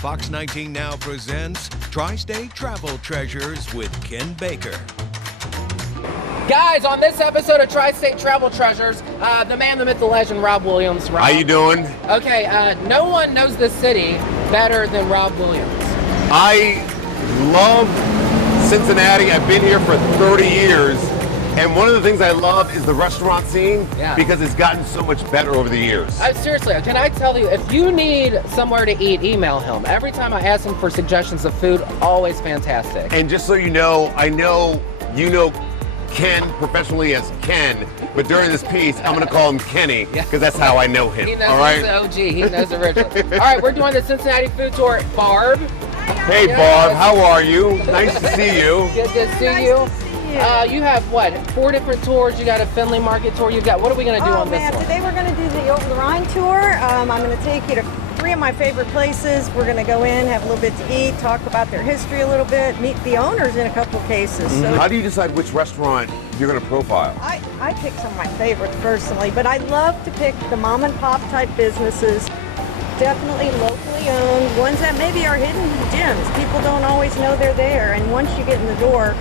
Fox 19 now presents Tri-State Travel Treasures with Ken Baker. Guys, on this episode of Tri-State Travel Treasures, the man, the myth, the legend, Rob Williams. Rob. How you doing? Okay, no one knows this city better than Rob Williams. I love Cincinnati. I've been here for 30 years. And one of the things I love is the restaurant scene because it's gotten so much better over the years. Seriously, can I tell you, if you need somewhere to eat, email him. Every time I ask him for suggestions of food, always fantastic. And just so you know, I know you know Ken professionally as Ken, but during this piece, I'm going to call him Kenny because that's how I know him. He knows all right? he's the OG. He knows the original. All right, we're doing the Cincinnati food tour. Barb. Hey, Barb, how are you? Nice to see you. Good to see you. You have what? 4 different tours. You got a Findlay Market tour. You've got. What are we going to do on this one? Today we're going to do the Over the Rhine tour. I'm going to take you to 3 of my favorite places. We're going to go in, have a little bit to eat, talk about their history a little bit, meet the owners in a couple cases. So how do you decide which restaurant you're going to profile? I pick some of my favorites personally, but I love to pick the mom and pop type businesses. Definitely locally owned, ones that maybe are hidden gems. People don't always know they're there, and once you get in the door,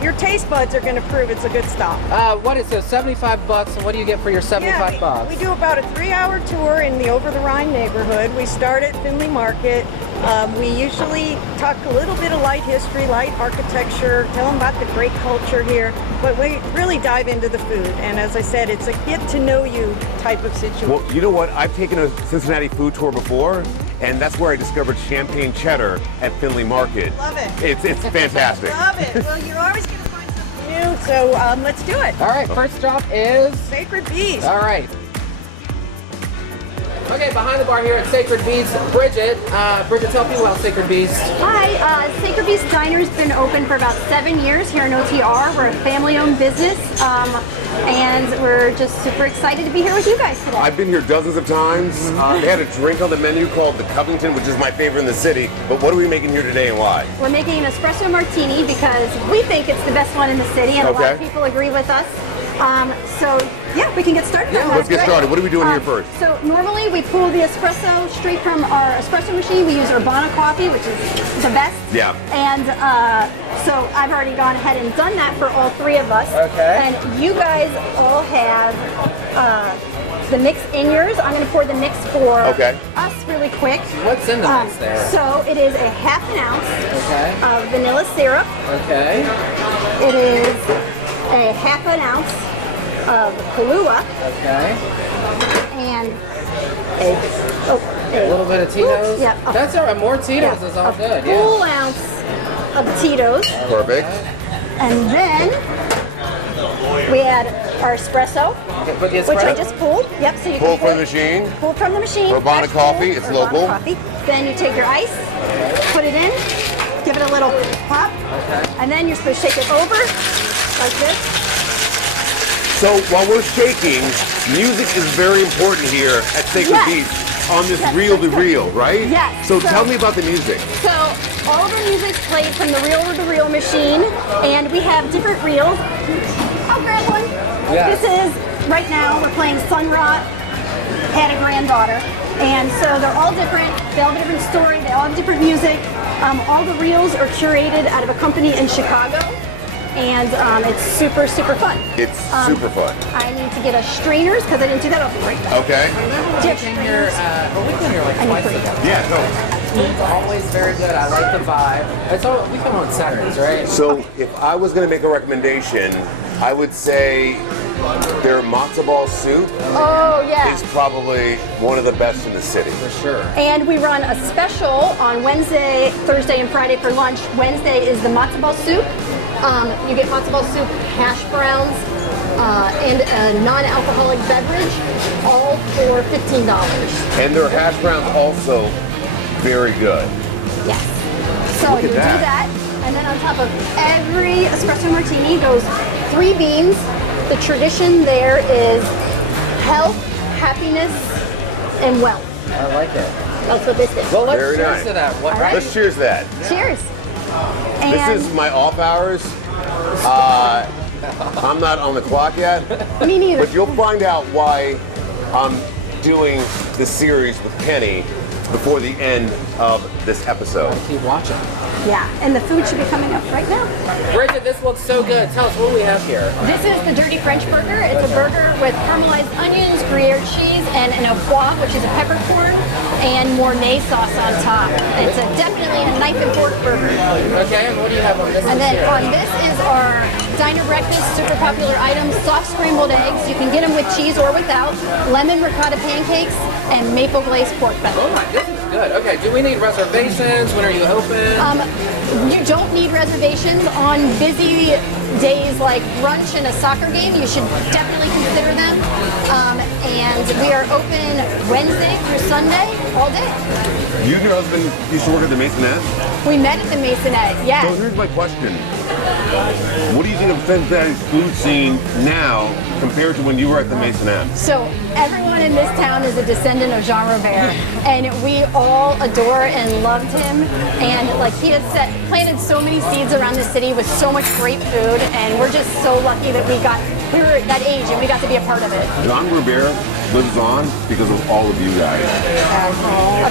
your taste buds are going to prove it's a good stop. What is it? $75, and what do you get for your $75? We do about a 3-hour tour in the Over the Rhine neighborhood. We start at Findlay Market. We usually talk a little bit of light history, light architecture, tell them about the great culture here, but we really dive into the food. And as I said, it's a get to know you type of situation. Well, you know what? I've taken a Cincinnati food tour before, and that's where I discovered champagne cheddar at Findlay Market. Love it. It's fantastic. Love it. Well, you're always going to find something new, so let's do it. All right, first stop is Sacred Beast. All right. Okay, behind the bar here at Sacred Beast, Bridget. Bridget, tell people about Sacred Beast. Hi, Sacred Beast Diner's been open for about 7 years here in OTR. We're a family-owned business, and we're just super excited to be here with you guys today. I've been here dozens of times. They had a drink on the menu called the Covington, which is my favorite in the city. But what are we making here today and why? We're making an espresso martini because we think it's the best one in the city, and a lot of people agree with us. So yeah, we can get started. Yeah, let's get started. What are we doing here first? So normally we pull the espresso straight from our espresso machine. We use Urbana coffee, which is the best. Yeah. And so I've already gone ahead and done that for all 3 of us. Okay. And you guys all have the mix in yours. I'm going to pour the mix for us really quick. What's in the mix there? So it is a ½ ounce of vanilla syrup. Okay. It is a ½ ounce of Kahlua. Okay. And a little bit of Tito's. Yeah. That's all right. More Tito's is all good. A full ounce of Tito's. Perfect. And then we add our espresso, which I just pulled. Yep. So you Pull can from the machine. Pull from the machine. Urbana Fresh coffee. pulled It's Urbana local. Coffee. Then you take your ice, put it in, give it a little pop, and then you're supposed to shake it over like this. So while we're shaking, music is very important here at Sacred Beast on this reel-to-reel, right? Yes. So tell me about the music. So all the music's played from the reel-to-reel machine, and we have different reels. I'll grab one. Yeah. This is, right now, we're playing Sun Ra Had a Granddaughter. And so they're all different. They all have a different story. They all have different music. All the reels are curated out of a company in Chicago. And it's super, super fun. It's super fun. I need to get us strainers because I didn't do that. I'll be right back. Okay. Do you have strainers? We come here like twice a week. Yeah, no. It's always very good. I like the vibe. We come on Saturdays, right? So if I was going to make a recommendation, I would say their matzo ball soup Oh, yeah. is probably one of the best in the city. For sure. And we run a special on Wednesday, Thursday, and Friday for lunch. Wednesday is the matzo ball soup. You get matzo ball soup, hash browns, and a non-alcoholic beverage, all for $15. And their hash browns also very good. Yes. So you do that, and then on top of every espresso martini goes 3 beans. The tradition there is health, happiness, and wealth. I like it. That's what this is. Well, let's Very cheers nice. to that. What, right. Let's cheers that. Cheers. This And is my off hours. I'm not on the clock yet, me neither. but you'll find out why I'm doing this series with Kenny before the end of this episode. Keep watching. Yeah, and the food should be coming up right now. Bridget, this looks so good. Tell us what we have here. This is the Dirty French Burger. It's a burger with caramelized onions, Gruyere cheese, and an au poivre, which is a peppercorn, and Mornay sauce on top. It's definitely a knife and fork burger. Okay, and what do you have on this? And then on this is our diner breakfast, super popular items, soft scrambled eggs. You can get them with cheese or without, lemon ricotta pancakes, and maple glazed pork belly. Oh my, this is good. Okay, do we need reservations? When are you open? You don't need reservations on busy days like brunch and a soccer game. You should definitely consider them. And we are open Wednesday through Sunday, all day. You and your husband used to work at the Masonette? We met at the Masonette, yes. So here's my question. What do you think of Cincinnati's food scene now compared to when you were at the Masonette? So everyone in this town is a descendant of Jean Robert, and we all adore and loved him. And like he has planted so many seeds around the city with so much great food, and we're just so lucky that we were at that age and we got to be a part of it. Jean Robert lives on because of all of you guys.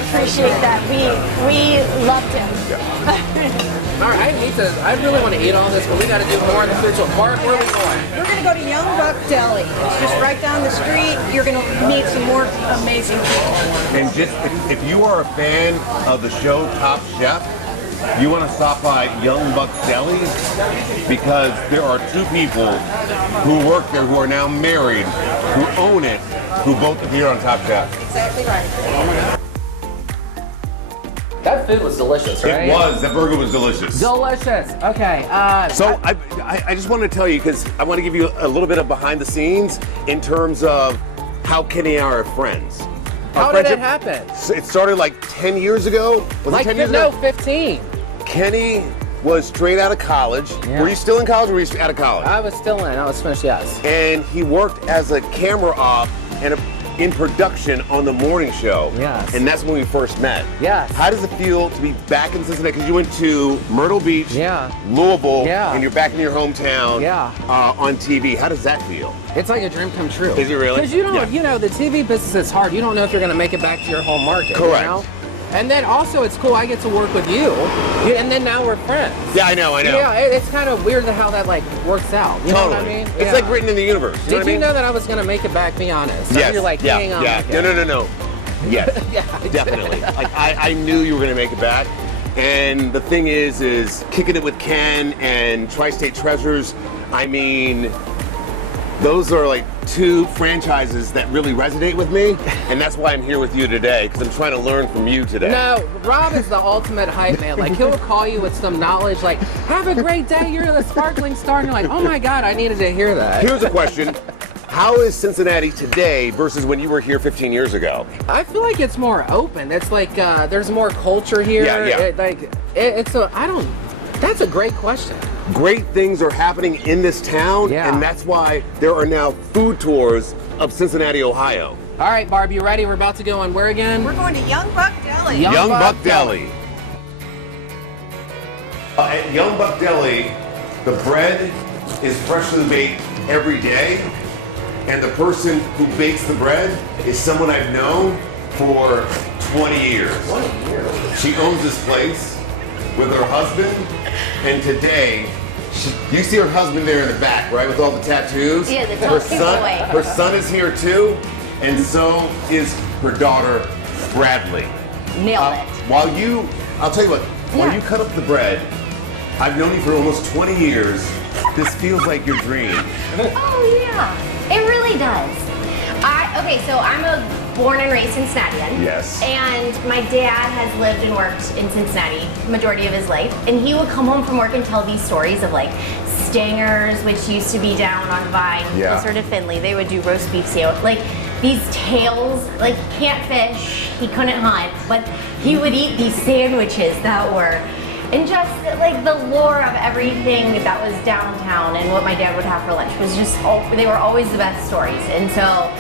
Appreciate that. We loved him. Yeah. All right, I really want to eat all this, but we got to do more in the food. So, Mark, where are we going? We're going to go to Young Buck Deli. It's just right down the street. You're going to meet some more amazing people. And just if you are a fan of the show Top Chef, you want to stop by Young Buck Deli because there are two people who work there who are now married, who own it, who both appear on Top Chef. Exactly right. That food was delicious, right? It was. That burger was delicious. Delicious. Okay. So I just want to tell you, because I want to give you a little bit of behind the scenes in terms of how Kenny and I are friends. How did it happen? It started like 10 years ago. Was it 10 years ago? No, 15. Kenny was straight out of college. Yeah. Were you still in college or were you out of college? I was still in. I was finished, yes. And he worked as a camera op and in production on the morning show. Yes. And that's when we first met. Yes. How does it feel to be back in Cincinnati? Because you went to Myrtle Beach, Louisville, and you're back in your hometown on TV. How does that feel? It's like a dream come true. Is it really? Because you know, the TV business is hard. You don't know if you're going to make it back to your home market. Correct. You know? And then also, it's cool. I get to work with you, and then now we're friends. Yeah, I know. Yeah, it's kind of weird how that like works out. You know what I mean? It's like written in the universe. Did you know that I was gonna make it back? Be honest. So yes. You're like, hang on. Yeah. No. Yes. Definitely. Like I knew you were gonna make it back. And the thing is kicking it with Ken and Tri-State Treasures. I mean, those are like two franchises that really resonate with me, and that's why I'm here with you today, because I'm trying to learn from you today. No, Rob is the ultimate hype man. Like, he'll call you with some knowledge, like, have a great day, you're the sparkling star, and you're like, oh my God, I needed to hear that. Here's a question. How is Cincinnati today versus when you were here 15 years ago? I feel like it's more open. It's like, there's more culture here. Yeah. That's a great question. Great things are happening in this town, and that's why there are now food tours of Cincinnati, Ohio. All right, Barb, you ready? We're about to go on where again? We're going to Young Buck Deli. Young Buck Deli. At Young Buck Deli, the bread is freshly baked every day, and the person who bakes the bread is someone I've known for 20 years. 20 years? She owns this place with her husband, and today, you see her husband there in the back, right, with all the tattoos? Yeah, the boy. Her son is here too, and so is her daughter, Bradley. Nailed it. I'll tell you what, while you cut up the bread, I've known you for almost 20 years. This feels like your dream. Oh yeah, it really does. So I'm born and raised Cincinnatian. Yes. And my dad has lived and worked in Cincinnati majority of his life. And he would come home from work and tell these stories of like Stingers, which used to be down on Vine, closer to Findlay. They would do roast beef sandwich, like these tales, like he can't fish, he couldn't hunt, but he would eat these sandwiches that were, and just like the lore of everything that was downtown and what my dad would have for lunch was just, they were always the best stories. And so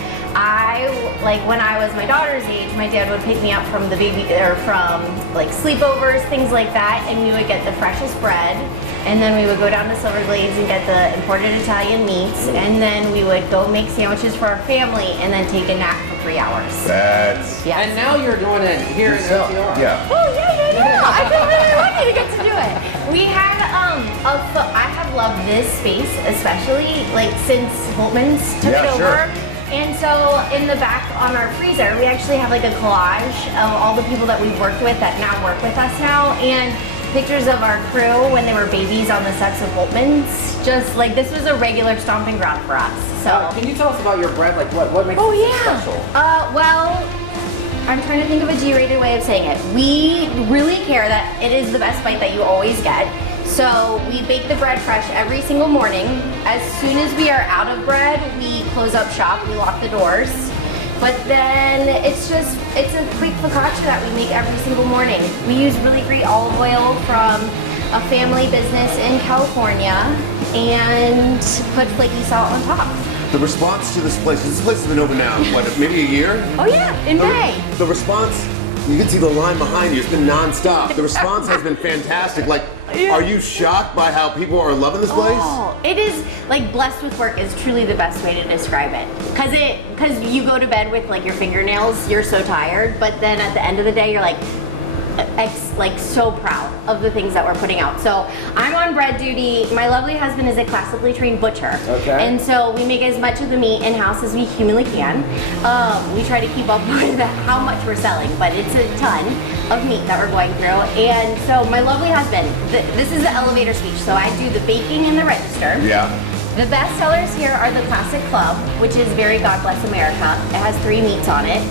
when I was my daughter's age, my dad would pick me up from the baby, or from like sleepovers, things like that, and we would get the freshest bread, and then we would go down to Silver Glades and get the imported Italian meats, and then we would go make sandwiches for our family, and then take a nap for 3 hours. That's... Yes. And now you're doing it here in NCR. Yeah. Oh yeah. I feel really lucky to get to do it. We had I have loved this space, especially like since Holtman's took it over. Sure. And so in the back on our freezer, we actually have like a collage of all the people that we've worked with that now work with us now, and pictures of our crew when they were babies on the sets of Holtman's. Just like this was a regular stomping ground for us. So can you tell us about your bread? Like what makes it special? Well, I'm trying to think of a G-rated way of saying it. We really care that it is the best bite that you always get. So we bake the bread fresh every single morning. As soon as we are out of bread, we close up shop, we lock the doors. But then it's a quick focaccia that we make every single morning. We use really great olive oil from a family business in California and put flaky salt on top. The response to this place has been open now, what, maybe a year? Oh yeah, in May. The response, you can see the line behind you, it's been non-stop. The response has been fantastic. Like, are you shocked by how people are loving this place? Oh, it is, like, blessed with work is truly the best way to describe it. Cause you go to bed with like your fingernails, you're so tired, but then at the end of the day, you're like so proud of the things that we're putting out. So I'm on bread duty. My lovely husband is a classically trained butcher. Okay. And so we make as much of the meat in-house as we humanly can. We try to keep up with how much we're selling, but it's a ton of meat that we're going through. And so my lovely husband, this is the elevator speech. So I do the baking and the register. Yeah. The best sellers here are the Classic Club, which is very God Bless America. It has 3 meats on it.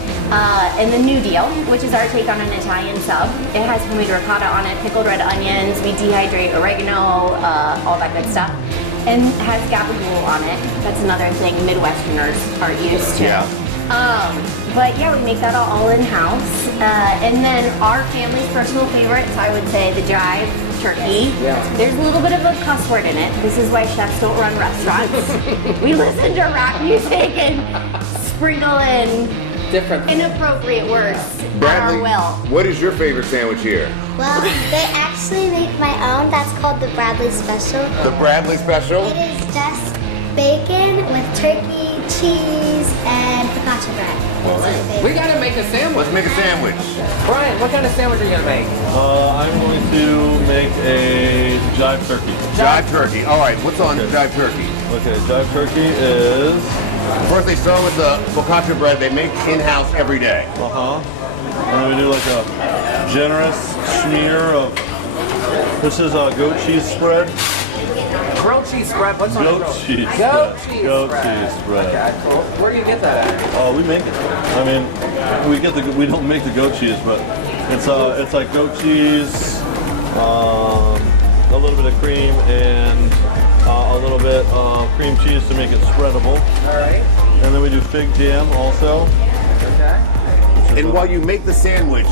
And the New Deal, which is our take on an Italian sub. It has homemade ricotta on it, pickled red onions, we dehydrate oregano, all that good stuff. And it has gabagool on it. That's another thing Midwesterners are used to. Yeah. But yeah, we make that all in-house. And then our family's personal favorites, I would say the jive turkey. Yeah. There's a little bit of a cuss word in it. This is why chefs don't run restaurants. We listen to rap music and sprinkle in different inappropriate words at our will. What is your favorite sandwich here? Well, they actually make my own. That's called the Bradley Special. The Bradley Special? It is just bacon with turkey, cheese, and focaccia bread. All right. We gotta make a sandwich. Let's make a sandwich. Brian, what kind of sandwich are you gonna make? I'm going to make a jive turkey. Jive turkey. All right, what's on jive turkey? Okay, jive turkey is... First they start with the focaccia bread they make in-house every day. And then we do like a generous smear of... This is a goat cheese spread. Grilled cheese spread. What's on goat cheese spread? Goat cheese spread. Okay, cool. Where do you get that at? Oh, we make it. I mean, we don't make the goat cheese, but it's like goat cheese, a little bit of cream, and a little bit of cream cheese to make it spreadable. All right. And then we do fig jam also. Okay. And while you make the sandwich,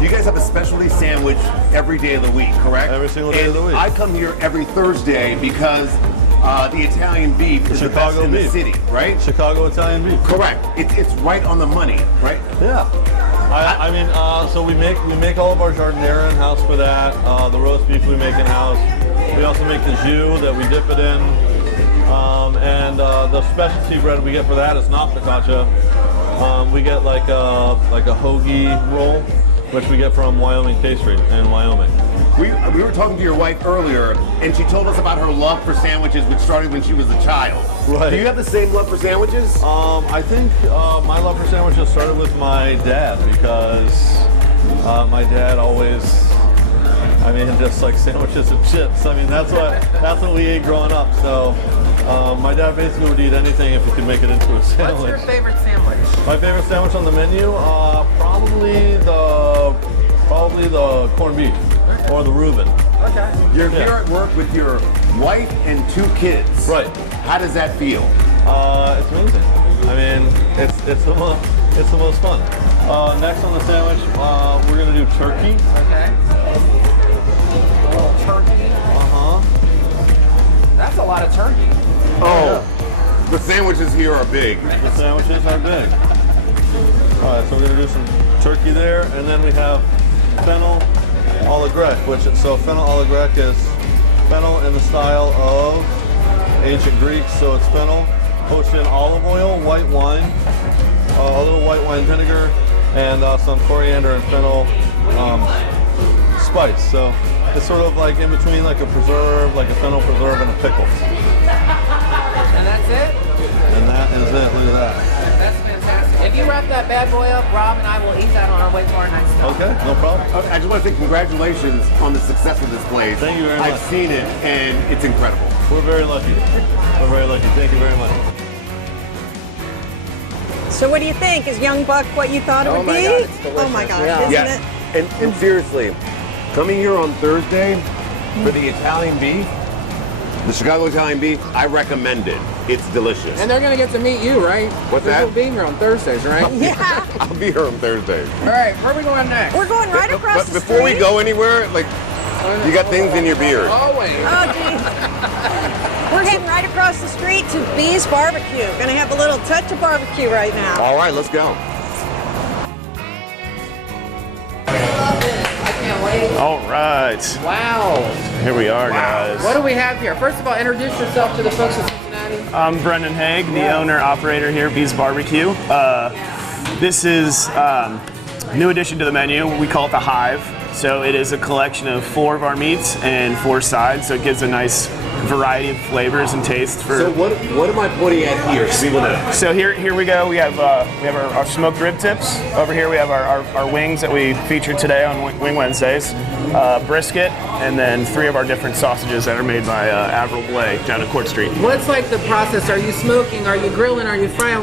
you guys have a specialty sandwich every day of the week, correct? Every single day of the week. I come here every Thursday because the Italian beef is the best in the city, right? Chicago Italian beef. Correct. It's right on the money, right? Yeah. I mean, so we make all of our jardinera in-house for that. The roast beef we make in-house. We also make the jus that we dip it in. And the specialty bread we get for that is not focaccia. We get like a hoagie roll, which we get from Wyoming Pastry in Wyoming. We were talking to your wife earlier, and she told us about her love for sandwiches, which started when she was a child. Right. Do you have the same love for sandwiches? I think my love for sandwiches started with my dad, because my dad always, just like sandwiches and chips. I mean, that's what we ate growing up. So my dad basically would eat anything if he could make it into a sandwich. What's your favorite sandwich? My favorite sandwich on the menu, probably the corned beef or the Reuben. Okay. You're here at work with your wife and 2 kids. Right. How does that feel? It's amazing. I mean, it's the most fun. Next on the sandwich, we're gonna do turkey. Okay. Turkey. Uh-huh. That's a lot of turkey. Oh, The sandwiches here are big. The sandwiches are big. All right, so we're gonna do some turkey there, and then we have fennel a la grecque, so fennel a la grecque is fennel in the style of ancient Greeks. So it's fennel poached in olive oil, white wine, a little white wine vinegar, and some coriander and fennel spice. So it's sort of like in between like a preserve, like a fennel preserve and a pickle. And that's it? And that is it, look at that. That's fantastic. If you wrap that bad boy up, Rob and I will eat that on our way to our next stop. Okay, no problem. I just want to say congratulations on the success of this place. Thank you very much. I've seen it, and it's incredible. We're very lucky. We're very lucky. Thank you very much. So what do you think? Is Young Buck what you thought it would be? God, it's delicious. Oh my gosh, Yeah. isn't it? And seriously, coming here on Thursday for the Italian beef, the Chicago Italian beef, I recommend it. It's delicious. And they're going to get to meet you, right? What's that? You'll be here on Thursdays, right? Yeah. I'll be here on Thursday. All right, where are we going next? We're going right across But the before we street. go anywhere, like, you got things in your beard. Always. Oh, geez. We're heading right across the street to Bee's Barbecue. Gonna have a little touch of barbecue right now. All right, let's go. I can't wait. All right, Wow. here we are, guys. What do we have here? First of all, introduce yourself to the folks in Cincinnati. I'm Brendan Haig, the owner operator here at Bee's Barbecue. This is new addition to the menu. We call it the Hive. So it is a collection of 4 of our meats and 4 sides. So it gives a nice variety of flavors and tastes for. So what am I pointing at here? So people know. So here we go. We have our smoked rib tips. Over here we have our wings that we featured today on Wing Wednesdays, brisket, and then 3 of our different sausages that are made by Avril Blay down at Court Street. What's like the process? Are you smoking? Are you grilling? Are you frying?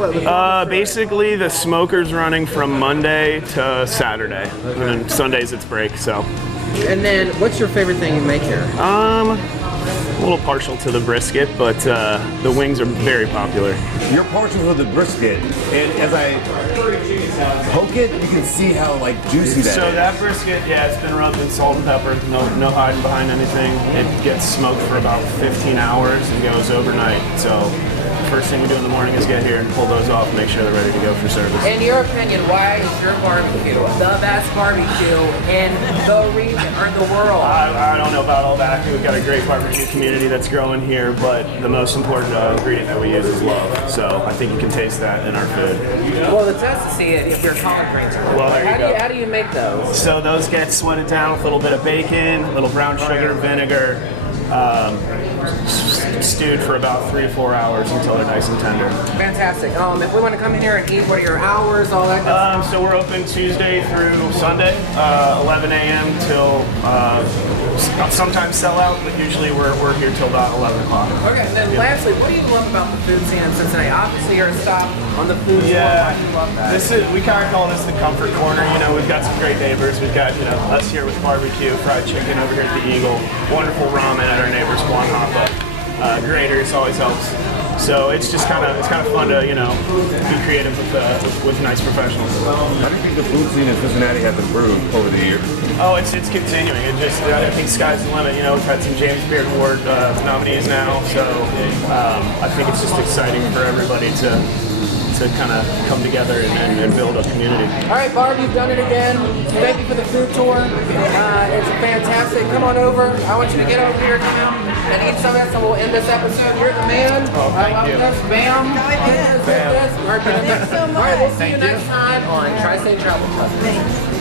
Basically, the smoker's running from Monday to Saturday, and then Sundays it's break. So. And then, what's your favorite thing you make here? A little partial to the brisket, but the wings are very popular. You're partial to the brisket, and as I poke it, you can see how like juicy that is. So that brisket, yeah, it's been rubbed in salt and pepper. No hiding behind anything. It gets smoked for about 15 hours and goes overnight. So first thing we do in the morning is get here and pull those off, make sure they're ready to go for service. In your opinion, why is your barbecue the best barbecue in the region or the world? I don't know about all that. I think we've got a great barbecue community that's growing here, but the most important ingredient that we use is love. So I think you can taste that in our food. Well, the test to see it if you're collard greens. Well, there you go. How do you make those? So those get sweated down with a little bit of bacon, a little brown sugar, vinegar, stewed for about 3 to 4 hours until they're nice and tender. Fantastic. If we want to come in here and eat, what are your hours, all that good stuff? So we're open Tuesday through Sunday, 11 a.m. till sometimes sell out, but usually we're here till about 11 o'clock. Okay, and then lastly, what do you love about the food scene in Cincinnati? Obviously, you're a stop on the food scene. Yeah, Why do you love that? we kind of call this the comfort corner. You know, we've got some great neighbors. We've got us here with barbecue, fried chicken over here at the Eagle, wonderful ramen at our neighbor's Juan Hapa. Graders always helps. So it's just kind of fun to be creative with nice professionals. How do you think the food scene in Cincinnati has improved over the years? Oh, it's continuing. I think sky's the limit. We've had some James Beard Award nominees now, so I think it's just exciting for everybody to kind of come together and build a community. All right, Barb, you've done it again. Thank you for the food tour. It's fantastic. Come on over. I want you to get over here now and eat some of this, and we'll end this episode. You're the man. Oh, thank you. This. Bam. Bam. Thanks so much. Thanks so much. All right, we'll see you next time on Tri-State Travel Club. Thanks.